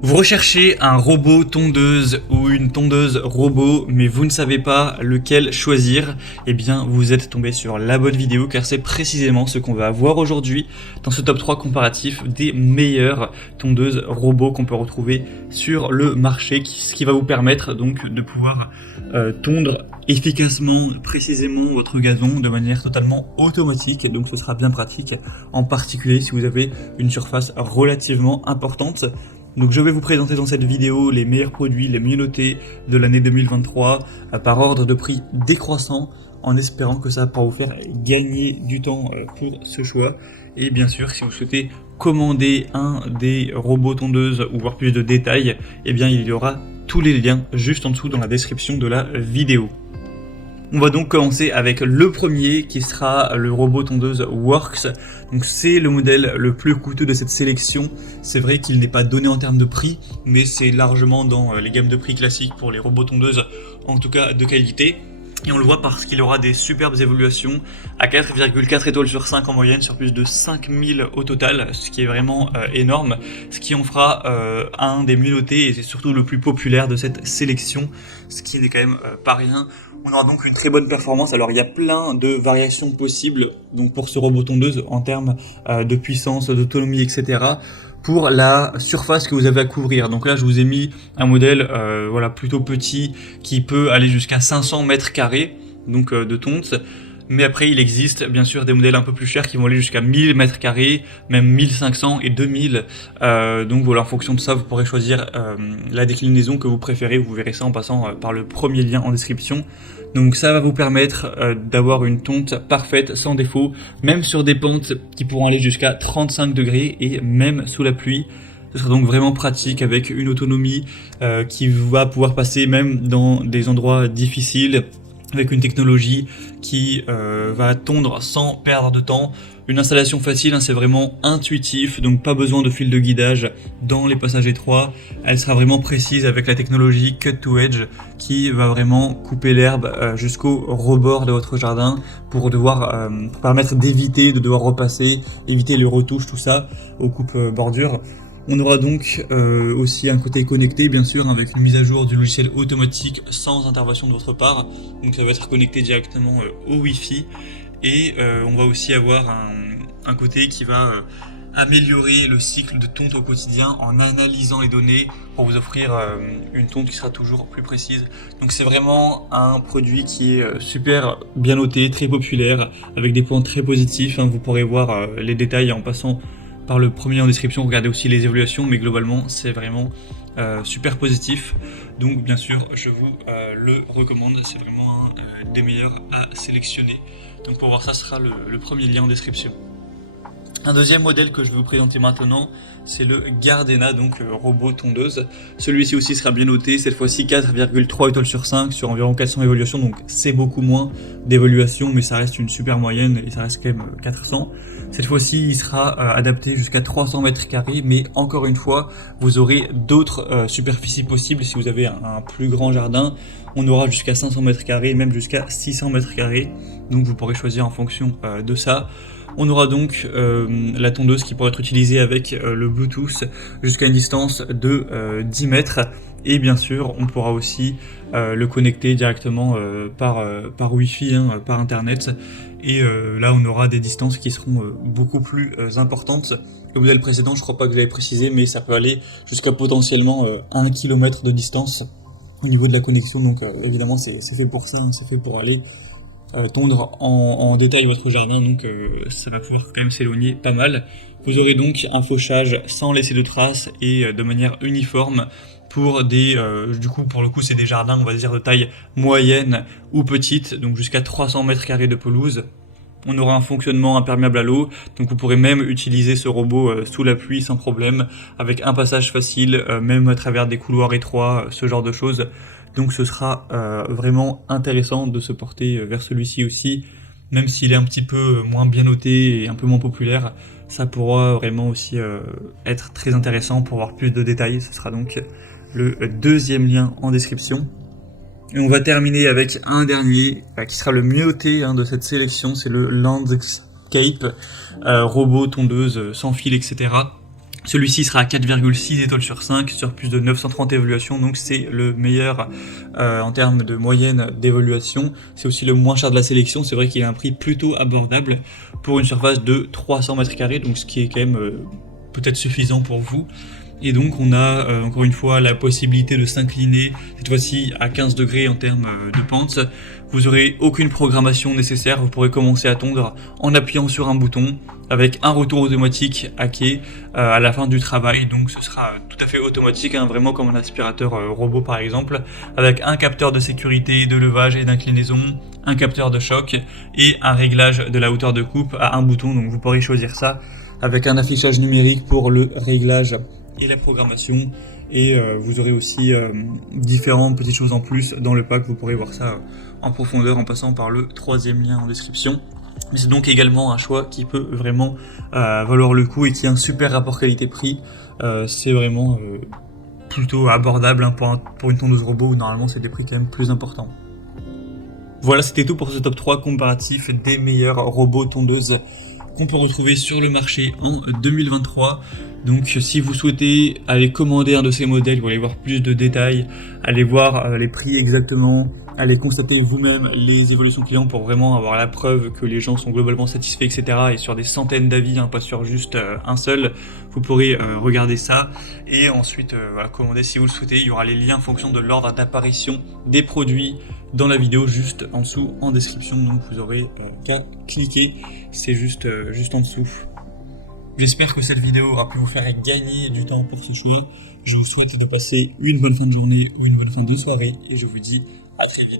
Vous recherchez un robot tondeuse ou une tondeuse robot, mais vous ne savez pas lequel choisir, eh bien vous êtes tombé sur la bonne vidéo car c'est précisément ce qu'on va voir aujourd'hui dans ce top 3 comparatif des meilleures tondeuses robots qu'on peut retrouver sur le marché, ce qui va vous permettre donc de pouvoir tondre efficacement, précisément votre gazon de manière totalement automatique, donc ce sera bien pratique, en particulier si vous avez une surface relativement importante. Donc je vais vous présenter dans cette vidéo les meilleurs produits, les mieux notés de l'année 2023 par ordre de prix décroissant, en espérant que ça va pouvoir vous faire gagner du temps pour ce choix. Et bien sûr, si vous souhaitez commander un des robots tondeuses ou voir plus de détails, eh bien il y aura tous les liens juste en dessous dans la description de la vidéo. On va donc commencer avec le premier qui sera le robot tondeuse Works. Donc c'est le modèle le plus coûteux de cette sélection. C'est vrai qu'il n'est pas donné en termes de prix, mais c'est largement dans les gammes de prix classiques pour les robots tondeuses, en tout cas de qualité. Et on le voit parce qu'il aura des superbes évolutions à 4,4 étoiles sur 5 en moyenne sur plus de 5000 au total, ce qui est vraiment énorme, ce qui en fera un des mieux notés et c'est surtout le plus populaire de cette sélection, ce qui n'est quand même pas rien. On aura donc une très bonne performance. Alors il y a plein de variations possibles donc pour ce robot tondeuse en termes de puissance, d'autonomie, etc. pour la surface que vous avez à couvrir. Donc là je vous ai mis un modèle voilà, plutôt petit qui peut aller jusqu'à 500 mètres carrés donc de tonte. Mais après, il existe bien sûr des modèles un peu plus chers qui vont aller jusqu'à 1000 mètres carrés, même 1500 et 2000. Donc voilà, en fonction de ça, vous pourrez choisir la déclinaison que vous préférez. Vous verrez ça en passant par le premier lien en description. Donc ça va vous permettre d'avoir une tonte parfaite, sans défaut, même sur des pentes qui pourront aller jusqu'à 35 degrés et même sous la pluie. Ce sera donc vraiment pratique avec une autonomie qui va pouvoir passer même dans des endroits difficiles, avec une technologie qui va tondre sans perdre de temps. Une installation facile, hein, c'est vraiment intuitif, donc pas besoin de fil de guidage dans les passages étroits. Elle sera vraiment précise avec la technologie Cut to Edge qui va vraiment couper l'herbe jusqu'au rebord de votre jardin pour permettre d'éviter de devoir repasser, éviter les retouches, tout ça, aux coupes bordures. On aura donc aussi un côté connecté, bien sûr, avec une mise à jour du logiciel automatique sans intervention de votre part. Donc ça va être connecté directement au Wi-Fi. Et on va aussi avoir un côté qui va améliorer le cycle de tonte au quotidien en analysant les données pour vous offrir une tonte qui sera toujours plus précise. Donc c'est vraiment un produit qui est super bien noté, très populaire, avec des points très positifs. Hein. Vous pourrez voir les détails en passant par le premier en description, regardez aussi les évaluations, mais globalement c'est vraiment super positif. Donc bien sûr je vous le recommande, c'est vraiment un des meilleurs à sélectionner. Donc pour voir ça, ce sera le premier lien en description. Un deuxième modèle que je vais vous présenter maintenant, c'est le Gardena, donc robot tondeuse. Celui-ci aussi sera bien noté, cette fois-ci 4,3 étoiles sur 5 sur environ 400 évaluations, donc c'est beaucoup moins d'évaluations, mais ça reste une super moyenne et ça reste quand même 400. Cette fois-ci, il sera adapté jusqu'à 300 mètres carrés, mais encore une fois, vous aurez d'autres superficies possibles si vous avez un plus grand jardin. On aura jusqu'à 500 mètres carrés, même jusqu'à 600 mètres carrés, donc vous pourrez choisir en fonction de ça. On aura donc la tondeuse qui pourra être utilisée avec le Bluetooth jusqu'à une distance de 10 mètres. Et bien sûr, on pourra aussi le connecter directement par Wi-Fi, hein, par Internet. Et là, on aura des distances qui seront beaucoup plus importantes. Le modèle précédent, je crois pas que je l'avais précisé, mais ça peut aller jusqu'à potentiellement 1 km de distance au niveau de la connexion. Donc évidemment, c'est fait pour ça, hein, c'est fait pour aller tondre en détail votre jardin, donc ça va pouvoir quand même s'éloigner pas mal. Vous aurez donc un fauchage sans laisser de traces et de manière uniforme pour pour le coup c'est des jardins on va dire de taille moyenne ou petite, donc jusqu'à 300 mètres carrés de pelouse. On aura un fonctionnement imperméable à l'eau, donc vous pourrez même utiliser ce robot sous la pluie sans problème, avec un passage facile, même à travers des couloirs étroits, ce genre de choses. Donc ce sera vraiment intéressant de se porter vers celui-ci aussi, même s'il est un petit peu moins bien noté et un peu moins populaire, ça pourra vraiment aussi être très intéressant pour avoir plus de détails. Ce sera donc le deuxième lien en description. Et on va terminer avec un dernier qui sera le mieux noté de cette sélection, c'est le Landscape robot tondeuse sans fil, etc. Celui-ci sera à 4,6 étoiles sur 5 sur plus de 930 évaluations, donc c'est le meilleur en termes de moyenne d'évaluation. C'est aussi le moins cher de la sélection, c'est vrai qu'il a un prix plutôt abordable pour une surface de 300 mètres carrés, donc ce qui est quand même peut-être suffisant pour vous. Et donc on a encore une fois la possibilité de s'incliner, cette fois-ci à 15 degrés en termes de pente. Vous n'aurez aucune programmation nécessaire, vous pourrez commencer à tondre en appuyant sur un bouton avec un retour automatique à quai à la fin du travail. Donc ce sera tout à fait automatique, hein, vraiment comme un aspirateur robot par exemple, avec un capteur de sécurité, de levage et d'inclinaison, un capteur de choc et un réglage de la hauteur de coupe à un bouton. Donc vous pourrez choisir ça avec un affichage numérique pour le réglage et la programmation, et vous aurez aussi différentes petites choses en plus dans le pack. Vous pourrez voir ça en profondeur en passant par le troisième lien en description. Mais c'est donc également un choix qui peut vraiment valoir le coup et qui a un super rapport qualité-prix. C'est vraiment plutôt abordable hein, pour une tondeuse robot où normalement c'est des prix quand même plus importants. Voilà, c'était tout pour ce top 3 comparatif des meilleurs robots tondeuses qu'on peut retrouver sur le marché en 2023. Donc si vous souhaitez aller commander un de ces modèles, vous allez voir plus de détails, allez voir les prix exactement, allez constater vous-même les évolutions clients pour vraiment avoir la preuve que les gens sont globalement satisfaits, etc. Et sur des centaines d'avis, hein, pas sur juste un seul, vous pourrez regarder ça et ensuite voilà, commander si vous le souhaitez. Il y aura les liens en fonction de l'ordre d'apparition des produits dans la vidéo juste en dessous en description, donc vous aurez qu'à cliquer, c'est juste en dessous. J'espère que cette vidéo aura pu vous faire gagner du temps pour ce choix. Je vous souhaite de passer une bonne fin de journée ou une bonne fin de soirée et je vous dis à très vite.